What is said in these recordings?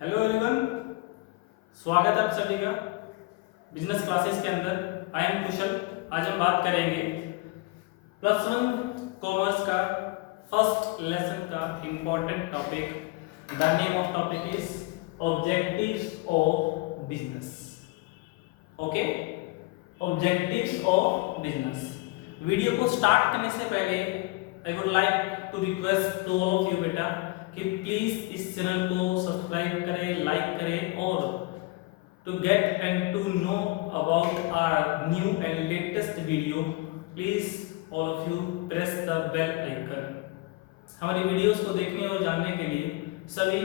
Hello everyone, स्वागत है आप सभी का बिजनेस क्लासेस के अंदर। I am Kushal. आज हम बात करेंगे प्लस वन कॉमर्स का फर्स्ट लेसन का important topic. The name of topic is objectives of business. Okay, objectives of business. Video को स्टार्ट करने से पहले I would like to request to all of you बेटा कि प्लीज इस channel को सब्सक्राइब करें, लाइक करें और to get and to know about our new and latest video please all of you press the bell icon. हमारी videos को देखने और जानने के लिए सभी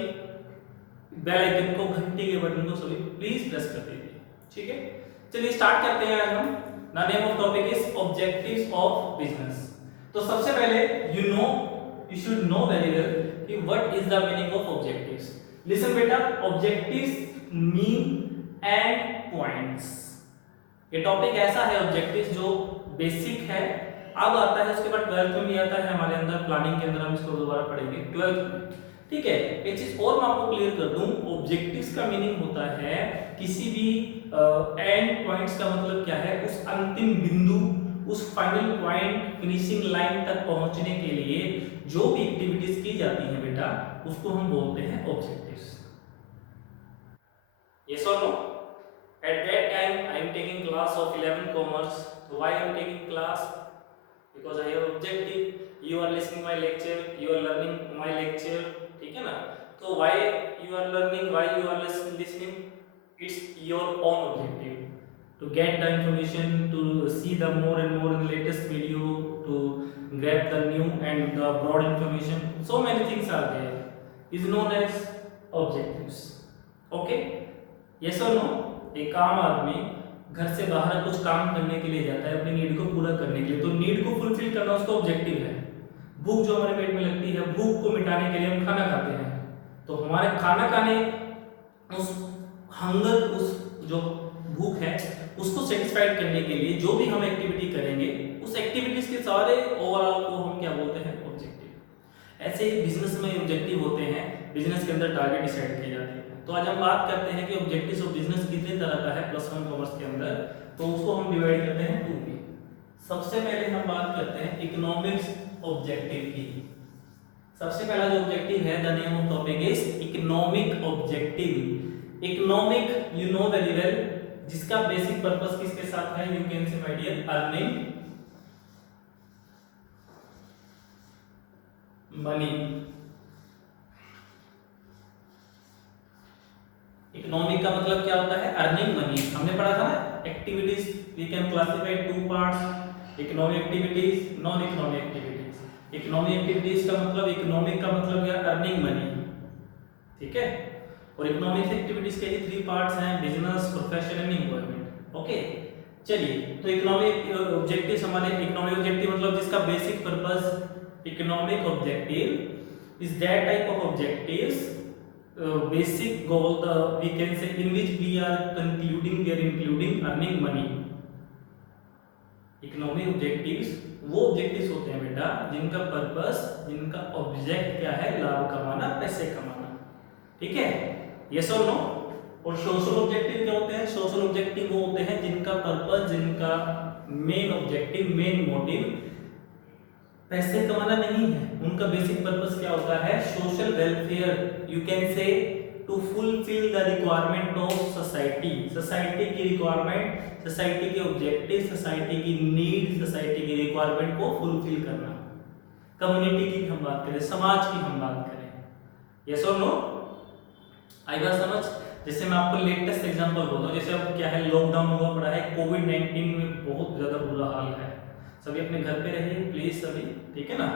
बेल आइकन को, घंटी के बटन को सभी प्लीज प्रेस कर दीजिए। ठीक है, चलिए स्टार्ट करते हैं। आज हम the name of topic is objectives of business. तो सबसे पहले you should know very well कि what is the meaning of objectives. Listen बेटा, ऑब्जेक्टिव्स मीन एंड पॉइंट्स। ये टॉपिक ऐसा है ऑब्जेक्टिव्स जो बेसिक है, अब आता है उसके बाद 12th में भी आता है हमारे अंदर, प्लानिंग के अंदर हम इसको दोबारा पढ़ेंगे 12th में। ठीक है, एक चीज और मैं आपको क्लियर कर दूं, ऑब्जेक्टिव्स का मीनिंग होता है किसी भी एंड पॉइंट्स का मतलब क्या है, उस अंतिम बिंदु, उस फाइनल पॉइंट, फिनिशिंग लाइन तक पहुंचने के लिए जो भी एक्टिविटीज की जाती हैं बेटा, उसको हम बोलते हैं ऑब्जेक्टिव्स। यस और no? At that time I am taking class of 11 commerce. Why I am taking class? Because I have objective. You are listening my lecture, you are learning my lecture. ठीक है ना? तो why you are learning, why you are listening, it's your own objective to get the information, to see the more and more in latest video, to grab the new and the broad information. So many things are there, is known as objectives. Okay, yes or no? एक आम आदमी घर से बाहर कुछ काम करने के लिए जाता है, अपनी नीड को पूरा करने के लिए, तो नीड को फुलफिल करना उसका ऑब्जेक्टिव है। भूख जो हमारे पेट में लगती है, भूख को मिटाने के लिए हम खाना खाते हैं, तो हमारे खाना खाने उस हंगर, उस जो भूख है उसको सेटिस्फाइड करने के लिए जो भी हम एक्टिविटी करेंगे, उस एक्टिविटीज के सारे ओवरऑल को हम क्या बोलते हैं, ऑब्जेक्टिव। ऐसे ही बिजनेस में ऑब्जेक्टिव होते हैं, बिजनेस के अंदर टारगेट डिसाइड किए जाते हैं। तो आज हम बात करते हैं कि ऑब्जेक्टिव्स ऑफ बिजनेस कितने तरह का है प्लस वन कॉमर्स के अंदर, तो उसको हम डिवाइड करते हैं टू में। सबसे पहले हम बात करते हैं इकोनॉमिक्स ऑब्जेक्टिव की। सबसे पहला जो ऑब्जेक्टिव है, the name of topic is economic objective. Economic you know very well, जिसका बेसिक पर्पस किसके साथ है, you can say my dear earning money. Economic का मतलब क्या होता है, अर्निंग मनी। हमने पढ़ा था ना, activities we can classify two parts, economic activities, non economic activities. Economic activities का मतलब, इकोनॉमिक का मतलब क्या, अर्निंग मनी। ठीक है, और इकोनॉमिक एक्टिविटीज के ही 3 पार्ट्स हैं, business, profession and employment. Okay, चलिए, तो इकोनॉमिक ऑब्जेक्टिव्स हमारे, इकोनॉमिक ऑब्जेक्टिव मतलब जिसका basic purpose, economic objective is that type of objectives, basic goal, the we can say in which we are including earning money. Economic objectives वो objectives होते हैं बेटा जिनका पर्पस, जिनका ऑब्जेक्ट क्या है, लाभ कमाना, पैसे कमाना। ठीक है, यस और नो? और सोशल ऑब्जेक्टिव क्या होते हैं, सोशल ऑब्जेक्टिव वो होते हैं जिनका पर्पस, जिनका मेन ऑब्जेक्टिव, मेन मोटिव पैसे कमाना नहीं है। उनका बेसिक पर्पस क्या होता है, social welfare, you can say to fulfil the requirement of society. Society की रिक्वायरमेंट, सोसाइटी के ऑब्जेक्टिव, सोसाइटी की नीड, सोसाइटी की रिक्वायरमेंट को फुलफिल करना। कम्युनिटी की हम बात करें, समाज की हम बात करें, यस और नो? आई बात समझ? जैसे मैं आपको लेटेस्ट एग्जांपल बोलता हूँ, जैसे अब क्या है, लॉकडाउन हुआ पड़ा है, कोविड-19 में बहुत ज्यादा बुरा हाल है, सभी अपने घर पे रहिए प्लीज सभी। ठीक है ना?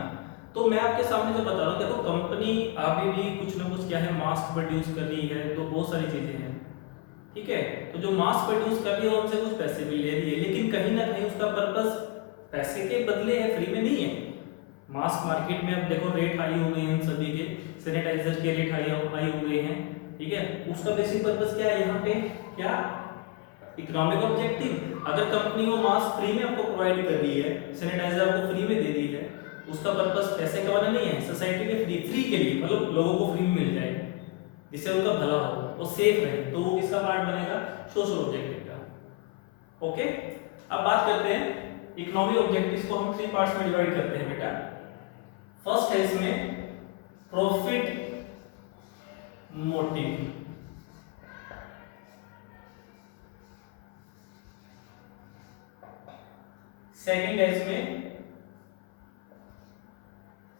तो मैं आपके सामने जो बता रहा हूँ, देखो कंपनी अभी भी कुछ ना कुछ क्या है, मास्क प्रोड्यूस कर रही है, तो बहुत सारी चीजें हैं। ठीक है, तो जो मास्क प्रोड्यूस कर रही है उनसे कुछ पैसे भी ले रही है, लेकिन कहीं ना कहीं उसका पर्पस पैसे के बदले है, फ्री में नहीं है। मास्क मार्केट में अब देखो रेट हाई हो गए हैं सभी के, सैनिटाइजर के रेट हाई हो गए हैं। ठीक है, उसका बेसिक पर्पस क्या है यहाँ पे, क्या, इकोनॉमिक ऑब्जेक्टिव। अगर कंपनी वो मास्क फ्री में आपको प्रोवाइड कर रही है, सैनिटाइजर आपको फ्री में दे दी है, उसका पर्पस पैसे कमाना नहीं है, सोसाइटी के फ्री के लिए, मतलब लोगों को फ्री में मिल जाए। जिससे उनका भला हो और सेफ रहे, तो वो किसका पार्ट बनेगा? सोशल ऑब्जेक्टिव का। ओके, अब बात करते हैं इकोनॉमिक ऑब्जेक्टिव्स को हम 3 पार्ट्स में डिवाइड करते हैं बेटा। फर्स्ट है इसमें प्रॉफिट मोटिव, सेकंड है इसमें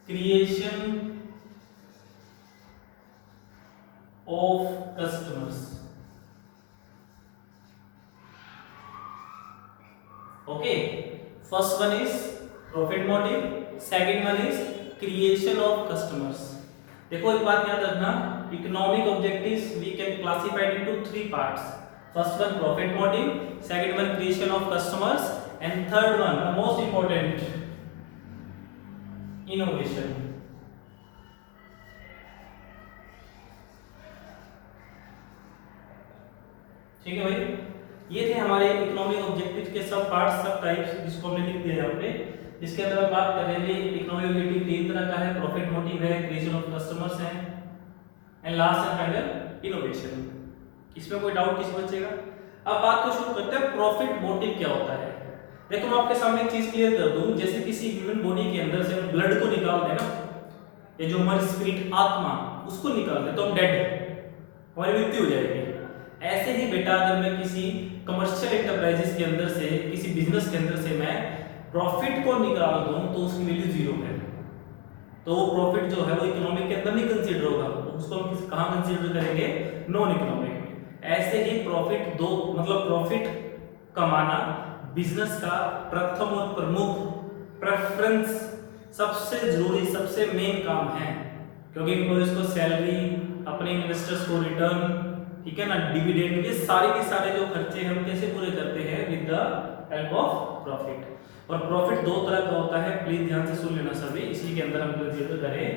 creation of customers. Okay, first one is profit motive, second one is creation of customers. देखो एक बात याद रखना, economic objectives we can classified into 3 parts. First one profit motive, second one creation of customers, and third one the most important innovation। ठीक है भाई, ये थे हमारे इकोनॉमिक ऑब्जेक्टिव के सब पार्ट्स, सब टाइप्स, जिसको हमने लिख दिया यहाँ पे। इसके अंदर हम बात कर रहे हैं इकोनॉमिक ऑब्जेक्टिव 3 तरह का है, प्रॉफिट मोटिव है, क्रिएशन ऑफ कस्टमर्स है, and last and final innovation. इसमें कोई डाउट किसी बचेगा? अब बात को शुरू करते हैं, प्रॉफिट मोटिव क्या होता है। देखो मैं आपके सामने एक चीज क्लियर कर दूं, जैसे किसी ह्यूमन बॉडी के अंदर से हम ब्लड को निकाल दें ना, ये जो हमारी स्पिरिट आत्मा उसको निकाल दें तो हम डेड, हमारी मृत्यु हो जाएगी। ऐसे ही बेटा अगर मैं किसी कमर्शियल एंटरप्राइजेस के अंदर से, किसी बिजनेस के अंदर से मैं प्रॉफिट को निकाल दूं तो उसकी वैल्यू 0 है, तो वो प्रॉफिट जो है वो इकोनॉमिक के अंदर नहीं कंसीडर होगा, उसको हम कहां कंसीडर करेंगे? नॉन इकोनॉमिक में। ऐसे ही प्रॉफिट दो, मतलब प्रॉफिट कमाना बिजनेस का प्रथम और प्रमुख प्रेफरेंस, सबसे जरूरी, सबसे मेन काम है, क्योंकि एम्प्लॉइज को सैलरी, अपने इन्वेस्टर्स को रिटर्न, ठीक है ना, डिविडेंड, ये सारे के सारे जो खर्चे हम कैसे पूरे करते हैं? With the help of profit. और प्रॉफिट 2 तरह का होता है, प्लीज ध्यान से सुन लेना सभी, इसी के अंदर हम कंसीडर करें।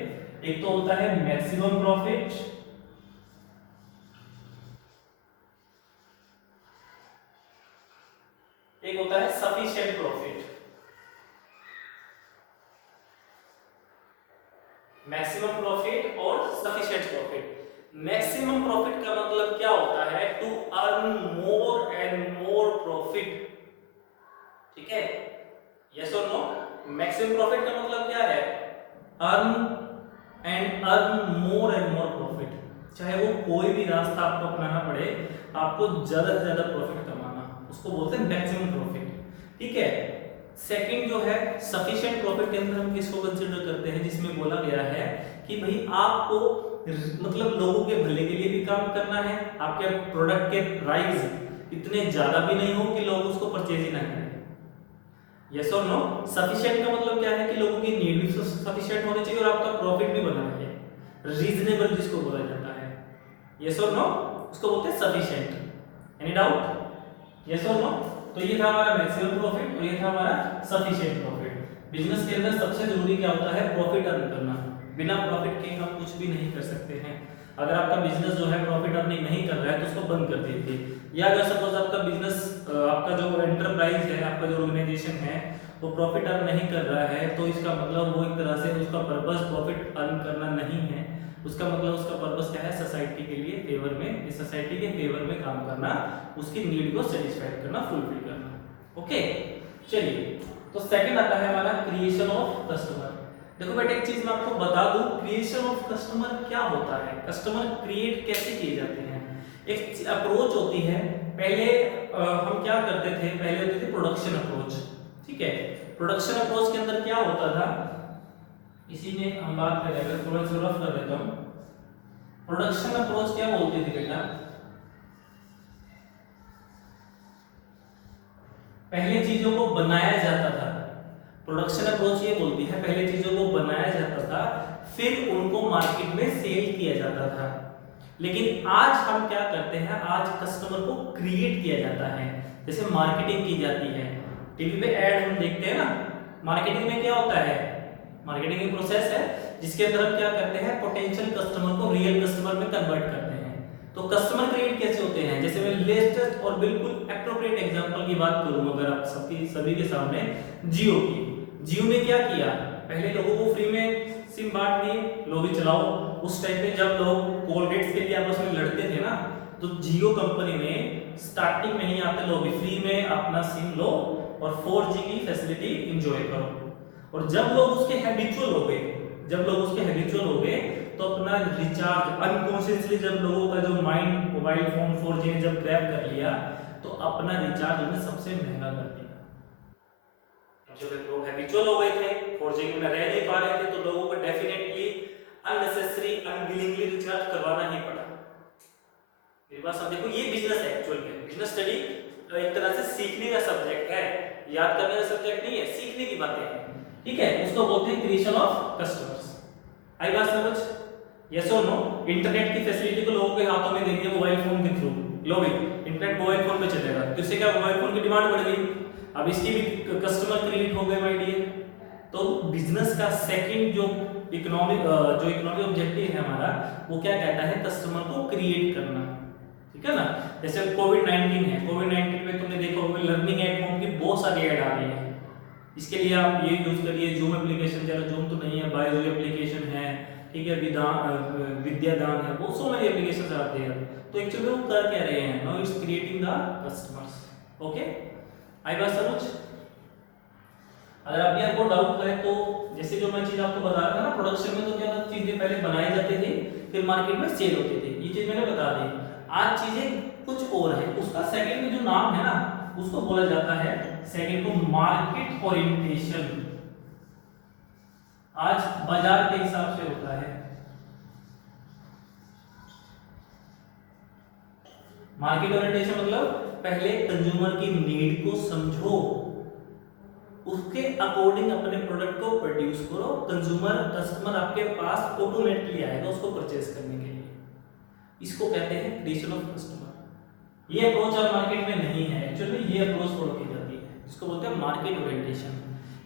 एक तो होता है मैक्सिमम प्रॉफिट, एक होता है सफिशिएंट प्रॉफिट। मैक्सिमम प्रॉफिट और सफिशिएंट प्रॉफिट। मैक्सिमम प्रॉफिट का मतलब क्या होता है? To earn more and more profit, ठीक है, यस और नो? मैक्सिमम प्रॉफिट का मतलब क्या है? Earn more and more profit. चाहे वो कोई भी रास्ता आपको अपनाना पड़े, आपको ज्यादा से ज्यादा प्रॉफिट कमाना, उसको बोलते हैं मैक्सिमम प्रॉफिट, ठीक है। सेकंड जो है सफिशिएंट प्रॉफिट के अंदर हम किसको कंसीडर करते हैं? जिसमें बोला गया है कि भाई आपको मतलब लोगों के भले के लिए भी काम करना है, आपके प्रोडक्ट के प्राइस इतने ज्यादा भी नहीं हो कि लोग उसको परचेज ही ना करें, यस और नो? सफिशिएंट का मतलब क्या है कि लोगों की नीड भी सफिशिएंट होनी चाहिए और आपका प्रॉफिट भी बनना चाहिए, रीजनेबल जिसको बोला जाता है, यस और नो? उसको बोलते हैं सफिशिएंट। Any doubt? यस और नो? तो ये था हमारा मैक्सिमम प्रॉफिट और ये था हमारा सफिशिएंट प्रॉफिट। बिजनेस के अंदर सबसे जरूरी क्या होता है? प्रॉफिट अर्न करना। बिना प्रॉफिट के हम कुछ भी नहीं कर सकते हैं। अगर आपका बिजनेस जो है प्रॉफिट अर्निंग नहीं कर रहा है तो उसको बंद कर दीजिए, या अगर सपोज आपका बिजनेस, आपका जो एंटरप्राइज है, आपका जो ऑर्गेनाइजेशन है वो प्रॉफिट अर्न नहीं कर रहा है, तो इसका मतलब वो एक तरह से उसका पर्पस प्रॉफिट अर्न करना नहीं है, उसका मतलब उसका पर्पस क्या है? सोसाइटी के लिए फेवर में, इस सोसाइटी के फेवर में काम करना, उसकी नीड को सेटिस्फाइड करना, फुलफिल करना। ओके, चलिए, तो सेकंड आता है हमारा क्रिएशन ऑफ कस्टमर। देखो बेटा एक चीज मैं आपको बता दूं, क्रिएशन ऑफ कस्टमर क्या होता है, कस्टमर क्रिएट कैसे किए जाते हैं। एक अप्रोच होती है, पहले हम क्या करते थे? पहले होती थी प्रोडक्शन अप्रोच, ठीक है। प्रोडक्शन अप्रोच के अंदर क्या होता था, इसी में हम बात करेंगे, थोड़ा सा रफ कर देता हूं। प्रोडक्शन अप्रोच क्या बोलती थी बेटा? पहले चीजों को बनाया जाता था। प्रोडक्शन अप्रोच ये बोलती है पहले चीजों को बनाया जाता था, फिर उनको मार्केट में सेल किया जाता था। लेकिन आज हम क्या करते हैं? आज कस्टमर को क्रिएट किया जाता है, जैसे मार्केटिंग की जाती है, टीवी पे ऐड हम देखते हैं ना। मार्केटिंग में क्या होता है? मार्केटिंग की प्रोसेस है जिसके अंदर हम क्या करते हैं? पोटेंशियल कस्टमर को रियल कस्टमर में कन्वर्ट करते हैं। तो कस्टमर क्रिएट कैसे होते हैं? जैसे मैं लेटेस्ट और बिल्कुल एप्रोप्रिएट एग्जांपल की बात करूं अगर आप सभी के सामने, जियो की। जियो ने क्या किया? पहले लोगों को फ्री में सिम बांट दिए, लो भी चलाओ, उस टाइम पे जब लोग कोलगेट्स के लिए आपस में लड़ते थे ना, तो जियो कंपनी ने स्टार्टिंग में ही आते लो भी फ्री में अपना सिम लो और 4G की फैसिलिटी एंजॉय करो। और जब लोग उसके हैबिचुअल हो गए, तो अपना रिचार्ज अनकॉन्शियसली जब लोगों का जो माइंड मोबाइल फोन 4G ने जब ग्रैब कर लिया, तो अपना रिचार्ज उन्हें सबसे महंगा कर दिया। जब लोग हैबिचुअल हो गए थे, 4G में रह नहीं पा रहे थे, तो लोगों को डेफिनेटली अननेसेसरी अनविलिंगली रिचार्ज करवाना ही पड़ा। मेरी बात समझो, ये बिजनेस है एक्चुअल में। बिजनेस स्टडी एक तरह से सीखने का सब्जेक्ट है, याद करने का सब्जेक्ट नहीं है, सीखने की बातें हैं, ठीक है। उसको बोलते हैं क्रिएशन ऑफ कस्टमर्स। आई बात समझ? यस और नो? इंटरनेट की फैसिलिटी को लोगों के हाथों में दे दिया मोबाइल फोन के थ्रू। लो भाई इंटरनेट मोबाइल फोन पे चलेगा, तो इससे क्या मोबाइल फोन की डिमांड बढ़ गई, अब इसकी भी कस्टमर क्रिएट हो गए माय डियर। तो बिजनेस का सेकंड जो इकोनॉमिक ऑब्जेक्टिव है हमारा, वो क्या कहता है, कस्टमर को क्रिएट करना, ठीक है ना। जैसे कोविड-19 है, कोविड-19 में तुमने देखा होगा लर्निंग एट होम की बहुत सारी ऐड आ रही है। इसके लिए आप ये यूज करिए जूम एप्लीकेशन, जरा जूम तो नहीं है, बायजू एप्लीकेशन है, ठीक है, विद्यादान है, वो सो मेनी एप्लीकेशंस आते हैं। तो एक्चुअली वो कर क्या रहे हैं, now it's creating the customers. Okay, आई बात समझ? अगर अभी आपको डाउट है तो जैसे जो मैं चीज आपको बता रहा था ना, प्रोडक्शन में तो क्या चीजें पहले बनाई जाती थी, फिर मार्केट में सेल होती थी, ये चीज मैंने बता दी। आज चीजें कुछ और है, उसका सेकंड में जो नाम है ना, उसको बोला जाता है सेकंड को मार्केट ओरिएंटेशन। आज बाजार के हिसाब से होता है। मार्केट ओरिएंटेशन मतलब पहले कंज्यूमर की नीड को समझो, उसके अकॉर्डिंग अपने प्रोडक्ट को प्रोड्यूस करो, कस्टमर आपके पास ऑटोमेटिकली आएगा उसको परचेज करने के लिए। इसको कहते हैं क्रिएशन ऑफ कस्टमर। ये अप्रोच अब मार्केट में नहीं है, एक्चुअली ये अप्रोच फॉलो की जाती है, इसको बोलते हैं मार्केट ओरिएंटेशन।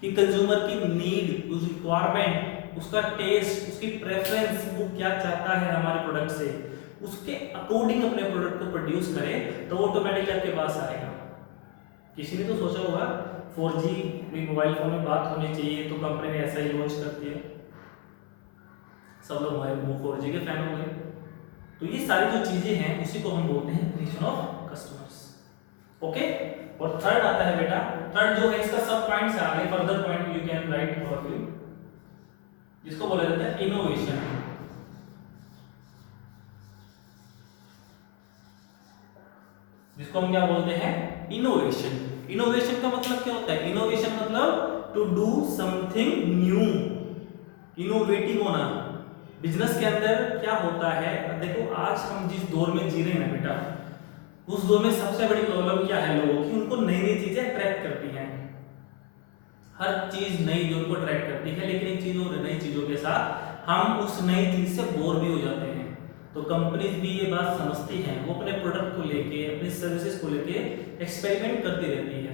कि कंज्यूमर की नीड, उसकी रिक्वायरमेंट, उसका टेस्ट, उसकी प्रेफरेंस, वो क्या चाहता है हमारे प्रोडक्ट से, उसके अकॉर्डिंग अपने प्रोडक्ट को प्रोड्यूस करें, तो ऑटोमेटिकली आपके पास आएगा। किसी ने तो सोचा होगा 4G मोबाइल फोन में बात होनी चाहिए, तो कंपनी ने ऐसा ही लॉन्च करती है, सब लोग मोबाइल 4G के फैन हो गए। तो ये सारी जो चीजें हैं उसी को हम बोलते हैं क्रिएशन ऑफ कस्टमर्स। ओके, और थर्ड आता है बेटा, थर्ड जो है इसका सब पॉइंट्स आ गए, further point you can write for you, जिसको बोला जाता है इनोवेशन। जिसको हम क्या बोलते हैं, इनोवेशन। इनोवेशन का मतलब क्या होता है, इनोवेशन मतलब to do something new, innovative होना। बिजनेस के अंदर क्या होता है, देखो आज हम जिस दौर में जी रहे हैं बेटा, उस दौर में सबसे बड़ी प्रॉब्लम क्या है लोगों की, उनको नई नई चीजें अट्रैक्ट करती हैं, हर चीज नई जो उनको अट्रैक्ट करती है, लेकिन इन चीजों नई चीजों के साथ हम उस नई चीज से बोर भी हो जाते हैं। तो कंपनीज भी ये बात समझती हैं, वो अपने प्रोडक्ट को लेके, अपनी सर्विसेज को लेके एक्सपेरिमेंट करती रहती है।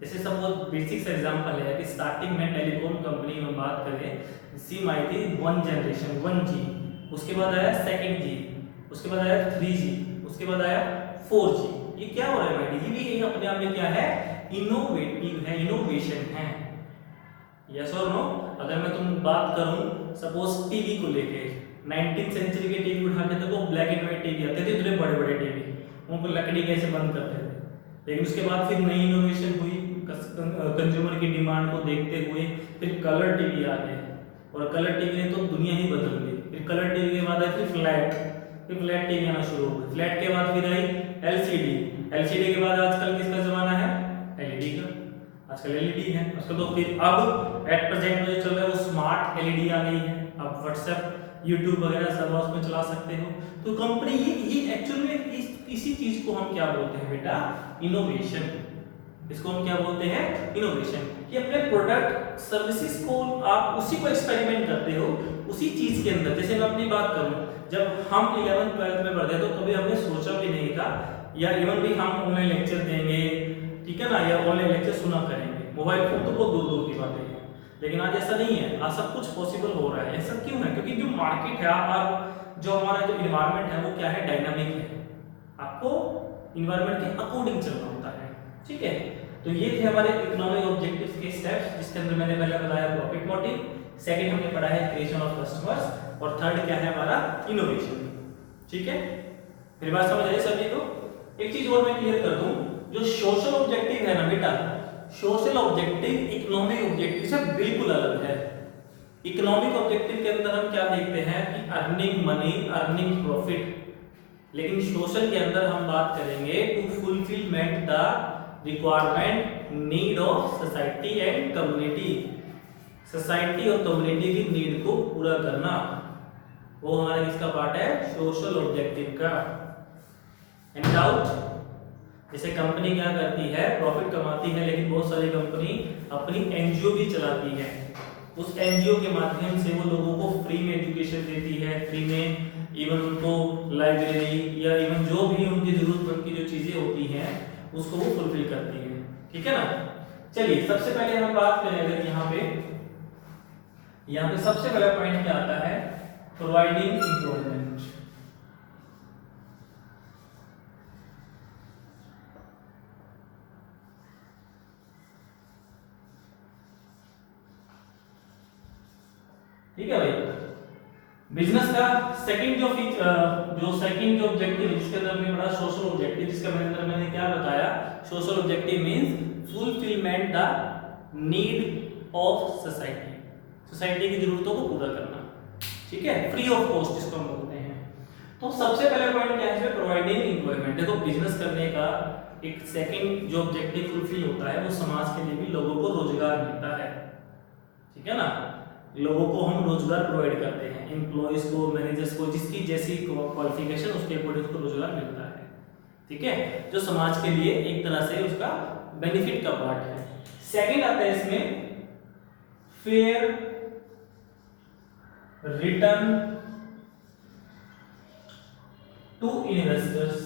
जैसे सब बहुत बेसिक एग्जांपल है कि स्टार्टिंग में टेलीकॉम कंपनी में बात करें, सिम आई थी 1 जनरेशन 1G, उसके बाद आया 2G, उसके बाद आया 3G, उसके बाद आया 4G। ये क्या हो रहा है भाई, ये भी अपने आप में क्या है, इनोवेटिव है, इनोवेशन है। यस और नो? अगर मैं तुम बात करूं सपोज टीवी को लेके, 19th सेंचुरी के टीवी उठा के देखो, ब्लैक एंड व्हाइट टीवी आते थे, इतने बड़े बड़े टीवी, उनको लकड़ी कैसे बंद करते थे। लेकिन उसके बाद फिर नई इनोवेशन हुई, कंज्यूमर की डिमांड को देखते हुए फिर कलर टीवी आ गए, और कलर टीवी ने तो दुनिया ही बदल दी। फिर कलर टीवी के बाद आई फिर फ्लैट टीवी आना शुरू हो गई, फ्लैट के बाद फिर आई एलसीडी के बाद आजकल किसका जमाना है, एलईडी का। आजकल एलईडी है, आजकल तो फिर अब एट प्रेजेंट में जो चल रहा है वो स्मार्ट एलईडी आ गई है। अब व्हाट्सएप, यूट्यूब वगैरह सब उसमें चला सकते हो। तो कंपनी ये एक्चुअल में इसी चीज को हम क्या बोलते हैं बेटा, इनोवेशन। इसको हम क्या बोलते हैं, इनोवेशन। कि अपने प्रोडक्ट सर्विसेज को आप उसी को एक्सपेरिमेंट करते हो, उसी चीज के अंदर। जैसे मैं अपनी बात करूं, जब हम 11th-12th में पढ़ते तो कभी हमने सोचा भी नहीं था, या इवन भी हम ऑनलाइन लेक्चर देंगे, ठीक है ना, या ऑनलाइन लेक्चर सुना करेंगे। मोबाइल फोन तो बहुत दूर दूर की बातें हैं, लेकिन आज ऐसा नहीं है, आज सब कुछ पॉसिबल हो रहा है। ऐसा क्यों है, क्योंकि जो मार्केट है और जो हमारा जो इन्वायरमेंट है वो क्या है, डायनामिक है। आपको इन्वायरमेंट के अकॉर्डिंग चलना होता है, ठीक है। तो ये थे हमारे इकोनॉमिक ऑब्जेक्टिव्स के स्टेप्स, जिसके अंदर मैंने पहले बताया प्रॉफिट मोटिव, सेकंड हमने पढ़ा है क्रिएशन ऑफ कस्टमर्स, और थर्ड क्या है हमारा इनोवेशन। ठीक है, मेरी बात समझ आई सभी को? एक चीज और मैं क्लियर कर दूं, जो सोशल ऑब्जेक्टिव है ना बेटा, सोशल ऑब्जेक्टिव इकोनॉमिक ऑब्जेक्टिव से बिल्कुल अलग है। इकोनॉमिक ऑब्जेक्टिव के अंदर हम क्या देखते हैं कि अर्निंग मनी, अर्निंग प्रॉफिट, लेकिन सोशल के अंदर हम बात करेंगे to fulfilment the requirement need of society and community, society और कम्युनिटी की नीड को पूरा करना, वो हमारा किसका पार्ट है, सोशल ऑब्जेक्टिव का। Any doubt? जैसे कंपनी क्या करती है, प्रॉफिट कमाती है, लेकिन बहुत सारी कंपनी अपनी एनजीओ भी चलाती है, उस एनजीओ के माध्यम से वो लोगों को फ्री में एजुकेशन देती है, फ्री में इवन उनको लाइब्रेरी या इवन जो भी उनकी जरूरतमंद की जो चीजें होती हैं उसको वो फुलफिल करती है। ठीक है ना? चलिए सबसे पहले हम बात करें, अगर यहाँ पे सबसे पहला पॉइंट क्या आता है, प्रोवाइडिंग एम्प्लॉयमेंट। ठीक है भाई, बिजनेस का सेकंड जो सेकंड जो ऑब्जेक्टिव है जिसके अंदर में बड़ा सोशल ऑब्जेक्टिव, जिसके अंदर मैंने क्या बताया, social objective means fulfilment the need of society, society की जरूरतों को पूरा करना। ठीक है, फ्री ऑफ कॉस्ट जिसको हम बोलते हैं। तो सबसे पहले पॉइंट क्या है, प्रोवाइडिंग एम्प्लॉयमेंट। देखो बिजनेस करने का एक सेकंड जो ऑब्जेक्टिव फुलफिल होता है वो समाज के लिए भी लोगों को रोजगार मिलता है। ठीक है ना, लोगों को हम रोजगार प्रोवाइड करते हैं, एम्प्लॉइज को, मैनेजर्स को, जिसकी जैसी क्वालिफिकेशन उसके अकॉर्डिंग उसको रोजगार मिलता है। ठीक है, जो समाज के लिए एक तरह से उसका बेनिफिट का पार्ट है। सेकंड आता है इसमें fair return to investors.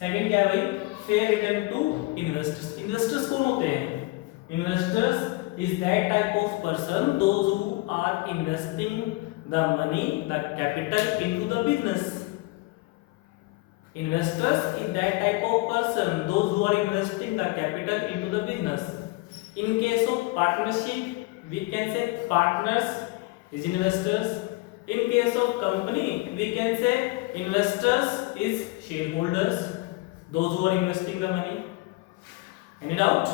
Second क्या है भाई, fair return to investors. Investors कौन होते हैं? Investors is that type of person those who are investing the money, the capital into the business. Investors is that type of person, those who are investing the capital into the business. In case of partnership, we can say partners is investors. In case of company, we can say investors is shareholders, those who are investing the money. Any doubt?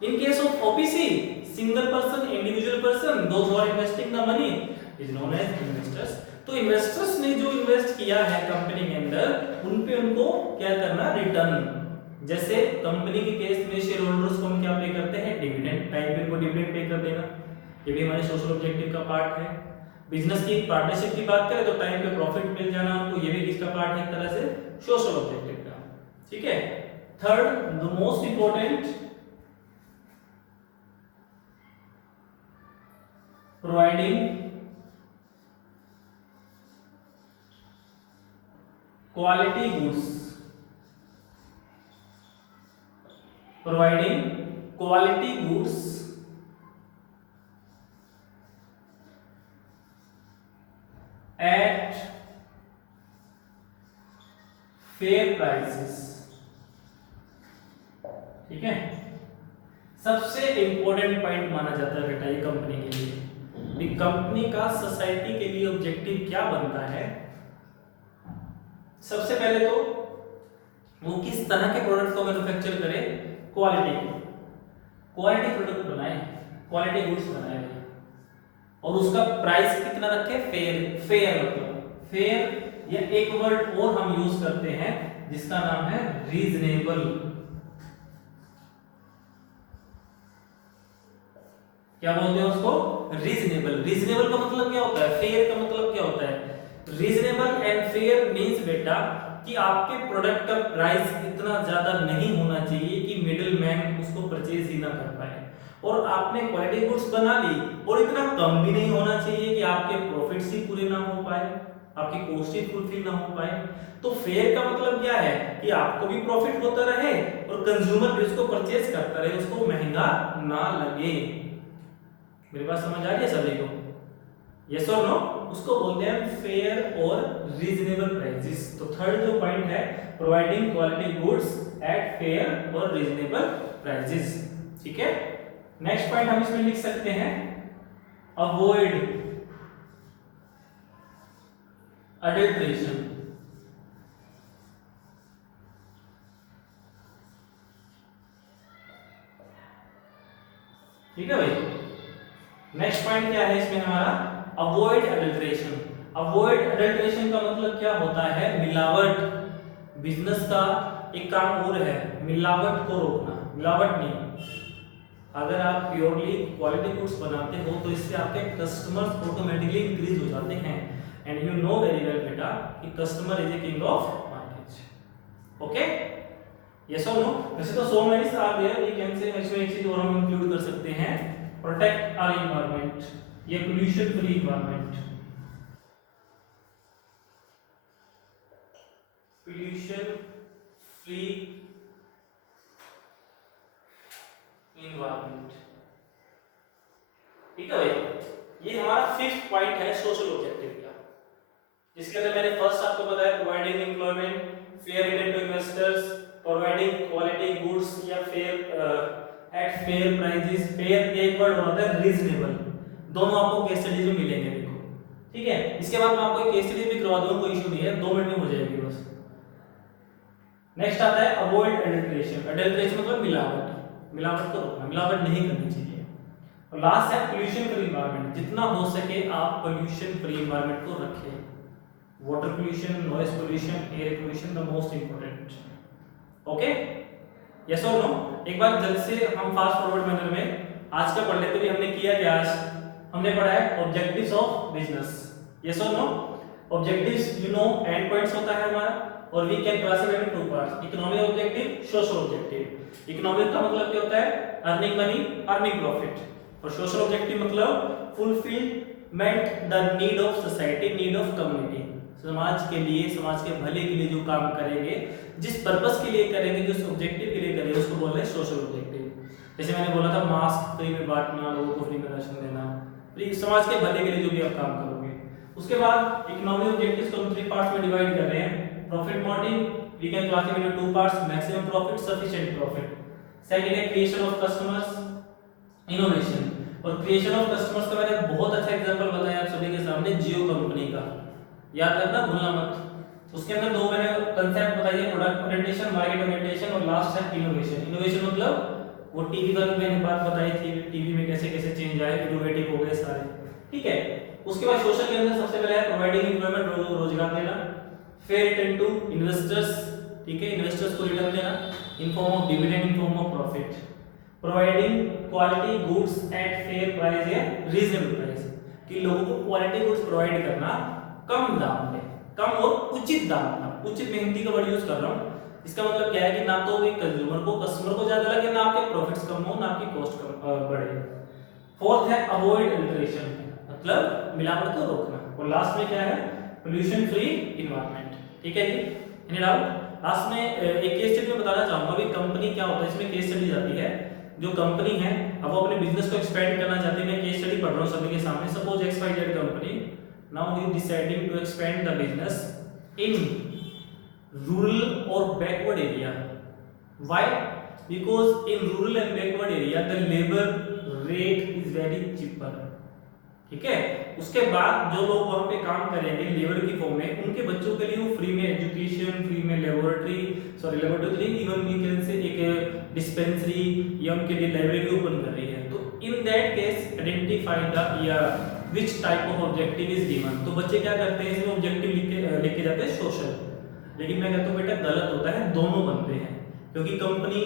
In case of OPC, single person, individual person, those who are investing the money is known as investors. तो investors ने जो invest किया है company के अंदर, उन पे उनको क्या करना, रिटर्न। जैसे कंपनी के केस में शेयर होल्डर्स को हम क्या पे करते हैं, डिविडेंड, टाइम पे उनको डिविडेंड पे कर देना, ये भी हमारे सोशल ऑब्जेक्टिव का पार्ट है। बिजनेस की पार्टनरशिप की बात करें तो टाइम पे प्रॉफिट मिल जाना उनको, ये भी किसका पार्ट है, एक तरह से सोशल ऑब्जेक्टिव का। ठीक है, third the most important, providing quality goods, providing quality goods at fair prices। ठीक है, सबसे इंपॉर्टेंट पॉइंट माना जाता है बेटा ये कंपनी के लिए। कंपनी का सोसाइटी के लिए ऑब्जेक्टिव क्या बनता है, सबसे पहले तो वो किस तरह के प्रोडक्ट को मैन्युफैक्चर करे, क्वालिटी प्रोडक्ट बनाए, क्वालिटी गुड्स बनाए, और उसका प्राइस कितना रखे, फेयर मतलब फेयर, या एक वर्ड और हम यूज करते हैं जिसका नाम है रीजनेबल। क्या बोलते हैं उसको, रीजनेबल। रीजनेबल का मतलब क्या होता है, फेयर का मतलब क्या होता है। रीजनेबल एंड फेयर मींस बेटा कि आपके प्रोडक्ट का प्राइस इतना ज्यादा नहीं होना चाहिए कि मिडिल मैन उसको परचेज ही ना कर पाए, और आपने क्वालिटी गुड्स बना ली, और इतना कम भी नहीं होना चाहिए कि आपके प्रॉफिट्स ही पूरे ना हो पाए, आपकी कॉस्ट ही फुलफिल ना हो पाए। तो फेयर का मतलब क्या है कि आपको भी प्रॉफिट होता रहे और कंज्यूमर भी उसको परचेज करता रहे, उसको महंगा ना लगे। मेरी बात समझ आ रही है सभी को, यस और नो? उसको बोलते हैं फेयर और रीजनेबल प्राइसेस। तो थर्ड जो पॉइंट है, providing quality goods at fair और रीजनेबल प्राइसेस। ठीक है, नेक्स्ट पॉइंट हम इसमें लिख सकते हैं अवॉइड अडल्ट्रेशन। ठीक है भाई। नेक्स्ट पॉइंट क्या है इसमें हमारा, अवॉइड अडल्ट्रेशन। अवॉइड अडल्ट्रेशन का मतलब क्या होता है, मिलावट। बिजनेस का एक काम और है मिलावट को रोकना, मिलावट नहीं। अगर आप प्योरली क्वालिटी गुड्स बनाते हो तो इससे आपके कस्टमर्स ऑटोमेटिकली इंक्रीज हो जाते हैं। And you know very well बेटा कि customer is a king of market. Okay, yes और नो। वैसे तो so many are there, we can say इसमें एक चीज और हम इंक्लूड कर सकते हैं, प्रोटेक्ट आवर एनवायरनमेंट, ये pollution free environment. Pollution free environment. ठीक है भाई, ये हमारा फिफ्थ पॉइंट है सोशल ऑब्जेक्टिव का, जिसके अंदर मैंने फर्स्ट आपको बताया providing employment, fair return to investors, providing quality goods या fair at fair prices. Fair एक वर्ड होता है रीजनेबल, दोनों आपको केस स्टडी में मिलेंगे देखो। ठीक है, इसके बाद मैं आपको एक केस स्टडी भी करवा दूंगा, कोई इशू नहीं है, 2 मिनट में हो जाएगी बस। नेक्स्ट आता है अवॉइड एडल्ट्रेशन। एडल्ट्रेशन मतलब मिलावट, मिलावट को रोकना, मिलावट नहीं करनी चाहिए। और लास्ट है पोल्यूशन फ्री एनवायरनमेंट। जितना हो सके आप पोल्यूशन फ्री एनवायरनमेंट को रखें। Water pollution, noise pollution, air pollution the most important. Okay, yes और नो। एक बार जल्द से हम फास्ट फॉरवर्ड मैनर में आज का पढ़ लेते हैं। हमने किया क्या, आज हमने पढ़ा है ऑब्जेक्टिव्स ऑफ बिजनेस। यस और no. Objectives you know end points होता है हमारा, और we can classify in 2 parts, economic objective, social objective. Economic का मतलब क्या होता है, अर्निंग मनी, अर्निंग प्रॉफिट, और सोशल ऑब्जेक्टिव मतलब fulfilment the need of society, need of community. समाज के लिए, समाज के भले के लिए जो काम करेंगे, जिस पर्पस के लिए करेंगे, जिस ऑब्जेक्टिव के लिए करेंगे, उसको बोल रहे हैं सोशल ऑब्जेक्टिव। जैसे मैंने बोला था मास्क फ्री में बांटना, लोगों को फ्री में राशन देना, समाज के भले के लिए जो भी आप काम करोगे। उसके बाद इकोनॉमिक ऑब्जेक्टिव्स को हम 3 पार्ट्स में डिवाइड कर रहे हैं। Profit motive we can classify into 2 parts, maximum profit, sufficient profit. Second है क्रिएशन ऑफ कस्टमर्स, इनोवेशन। और क्रिएशन ऑफ कस्टमर्स का मैंने बहुत अच्छा एग्जांपल बताया आप सभी के सामने, जियो कंपनी का, याद रखना, भूलना मत। उसके अंदर 2 मैंने कांसेप्ट बताए, प्रोडक्ट ओरिएंटेशन, मार्केट ओरिएंटेशन, और लास्ट है इनोवेशन। इनोवेशन मतलब वो टीवी का मैंने बात बताई थी, टीवी में कैसे कैसे चेंज आए, इनोवेटिव हो गए सारे। ठीक है, उसके बाद सोशल के अंदर सबसे पहले है प्रोवाइडिंग एम्प्लॉयमेंट, रोजगार देना, फेयर रिटर्न टू इन्वेस्टर्स। ठीक है, इन्वेस्टर्स को रिटर्न देना in form of dividend, in form of profit, providing quality goods at fair price या रीजनेबल प्राइस, कि लोगों को क्वालिटी गुड्स प्रोवाइड करना कम दाम में, कम और उचित दाम में। उचित में हिंदी का वर्ड यूज कर रहा हूं, इसका मतलब क्या है कि ना तो एक कंज्यूमर को, कस्टमर को ज्यादा लगे, ना आपके प्रॉफिट्स कम हो, ना आपकी कॉस्ट कम बढ़े। फोर्थ है अवॉइड अडल्ट्रेशन, मतलब मिलावट को रोकना। और लास्ट में क्या है, पोल्यूशन फ्री एनवायरनमेंट। ठीक है जी, एनी डाउट? लास्ट में एक केस स्टडी में बताना चाहूंगा कि कंपनी क्या होता है, इसमें केस स्टडी जाती है। जो कंपनी है अब वो अपने बिजनेस को एक्सपेंड करना चाहती है, मैं केस स्टडी पढ़ रहा हूं सभी के सामने। सपोज XYZ कंपनी नाउ ही deciding to expand the business in rural or backward area. Why? Because in rural and backward area the labor rate is very cheaper. ठीक है, उसके बाद जो लोग वहाँ पे काम करेंगे लेबर की फॉर्म में, उनके बच्चों के लिए वो फ्री में एजुकेशन, फ्री में laboratory, even we can say एक डिस्पेंसरी या उनके लिए लाइब्रेरी ओपन कर रही है। तो in that case identify the या which type of objective is given. तो बच्चे क्या करते हैं, इसमें ऑब्जेक्टिव लिख के जाते हैं सोशल। लेकिन मैं कहता हूँ बेटा गलत होता है, दोनों बनते हैं। क्योंकि कंपनी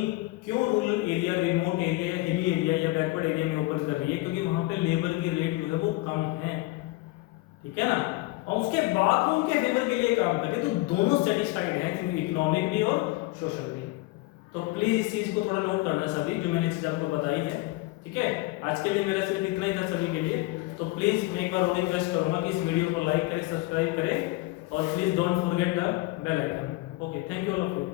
क्यों rural area, remote area, hilly area या बैकवर्ड एरिया में ओपन कर रही है, क्योंकि वहां पे लेबर की रेट जो है वो कम है। ठीक है ना, और उसके बाद वो उनके लेबर के लिए काम करे, तो दोनों सेटिस्फाइड हैं, इकोनॉमिक भी और सोशल भी। तो प्लीज इस चीज को थोड़ा नोट करना सभी, जो मैंने चीज आपको बताई है। ठीक है, आज के लिए मेरा सिर्फ इतना ही था सभी के लिए। तो प्लीज मैं एक बार और रिक्वेस्ट करूंगा कि इस वीडियो को लाइक करें, सब्सक्राइब करें, और please don't forget the bell icon. Okay, thank you all of you.